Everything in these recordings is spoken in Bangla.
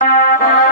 তাই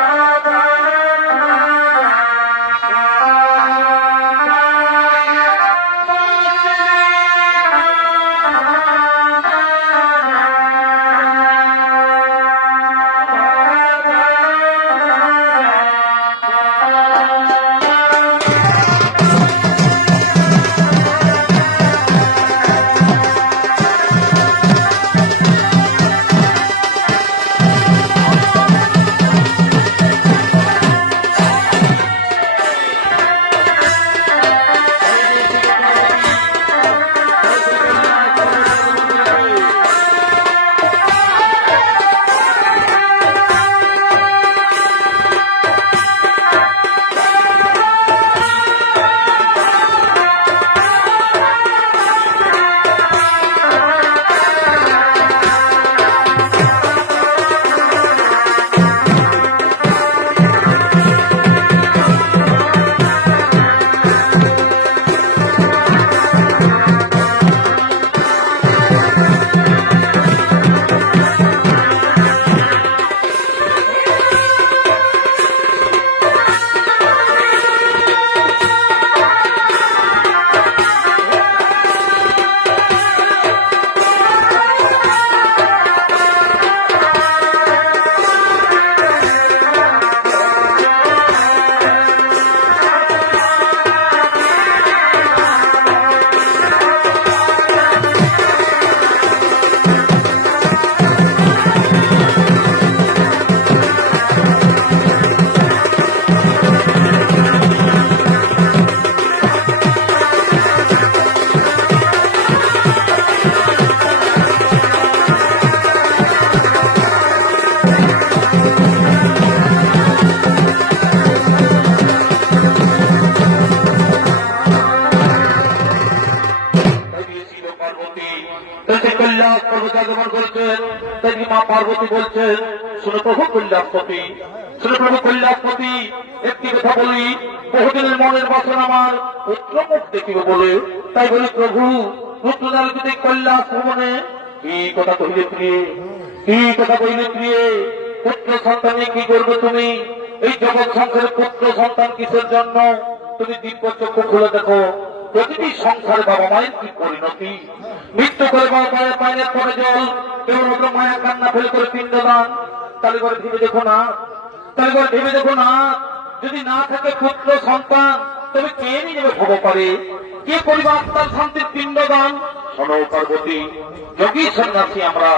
পর্বতে আগমন করেছেন তাই কি মা পার্বতী বলছেন, শুনে প্রভু কৈলাসপতি শুনে প্রভু কৈলাসপতি একটি কথা বলি, বহুদিনের মনের বাসন আমার পুত্র মুখ দেখিব বলে। তাই বলি, প্রভু, পুত্র যদি কৈলাস ভ্রমণে কি কথা কহিলে প্রিয়ে কি কথা কহিলে প্রিয়ে পুত্র সন্তান কি করবে তুমি? এই জগৎ সংসারে পুত্র সন্তান কিসের জন্য? তুমি দিব্য চক্ষু খুলে দেখো। প্রতিটি সংসার বাবা মায়ের কি পরিণতি? মৃত্যু করে বাবা মায়ের মায়ের পরে জল কেউ নতুন মায়ের কান্না ফেলে করে পিণ্ডদান। তাহলে করে ভেবে দেখো না। তাহলে করে ভেবে দেখো না, যদি না থাকে পুত্র সন্তান, তবে কে যাবে ভব পারে কে করিবে আত্মার শান্তির পিণ্ডদান? শোনো পার্বতী, যোগী সন্ন্যাসী আমরা।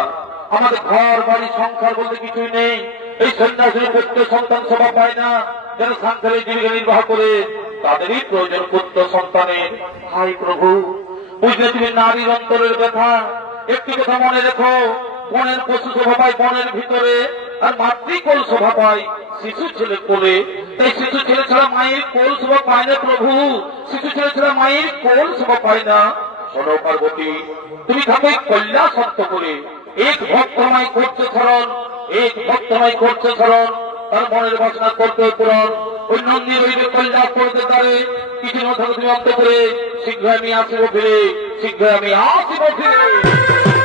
আমাদের ঘর, বাড়ি, সংসার বলতে কিছুই নেই। এই সন্ন্যাসীর পুত্র সন্তান সভা পায় না, যারা সংসারে জীবিকা নির্বাহ করে। তাদেরই প্রয়োজন পুত্র সন্তানের হাই প্রভু বুঝলে তুমি নারীর অন্তরের ব্যথা একটি কথা মনে রেখো। বনের পশু শোভা পায় বনের ভিতরে, আর মাতৃকোল শোভা পায় শিশু ছেলে কোলে। তাই শিশু ছেলে ছাড়া মায়ের কোল শোভা পায় না প্রভু। শিশু ছেলে ছাড়া মায়ের কোল শোভা পায় না। শোনো পার্বতী, তুমি থাকো কল্যাণ সত্য করে এক ভক্তমাই করছে স্মরণ এক ভক্তমাই করছে স্মরণ তার মনের বাসনা করতে ওই নন্দী কল কল্যাণ করতে পারে কিছু না থাকে তুমি অন্ত করে শীঘ্র আমি আসিব ফিরে শীঘ্র আমি আসিব ফিরে।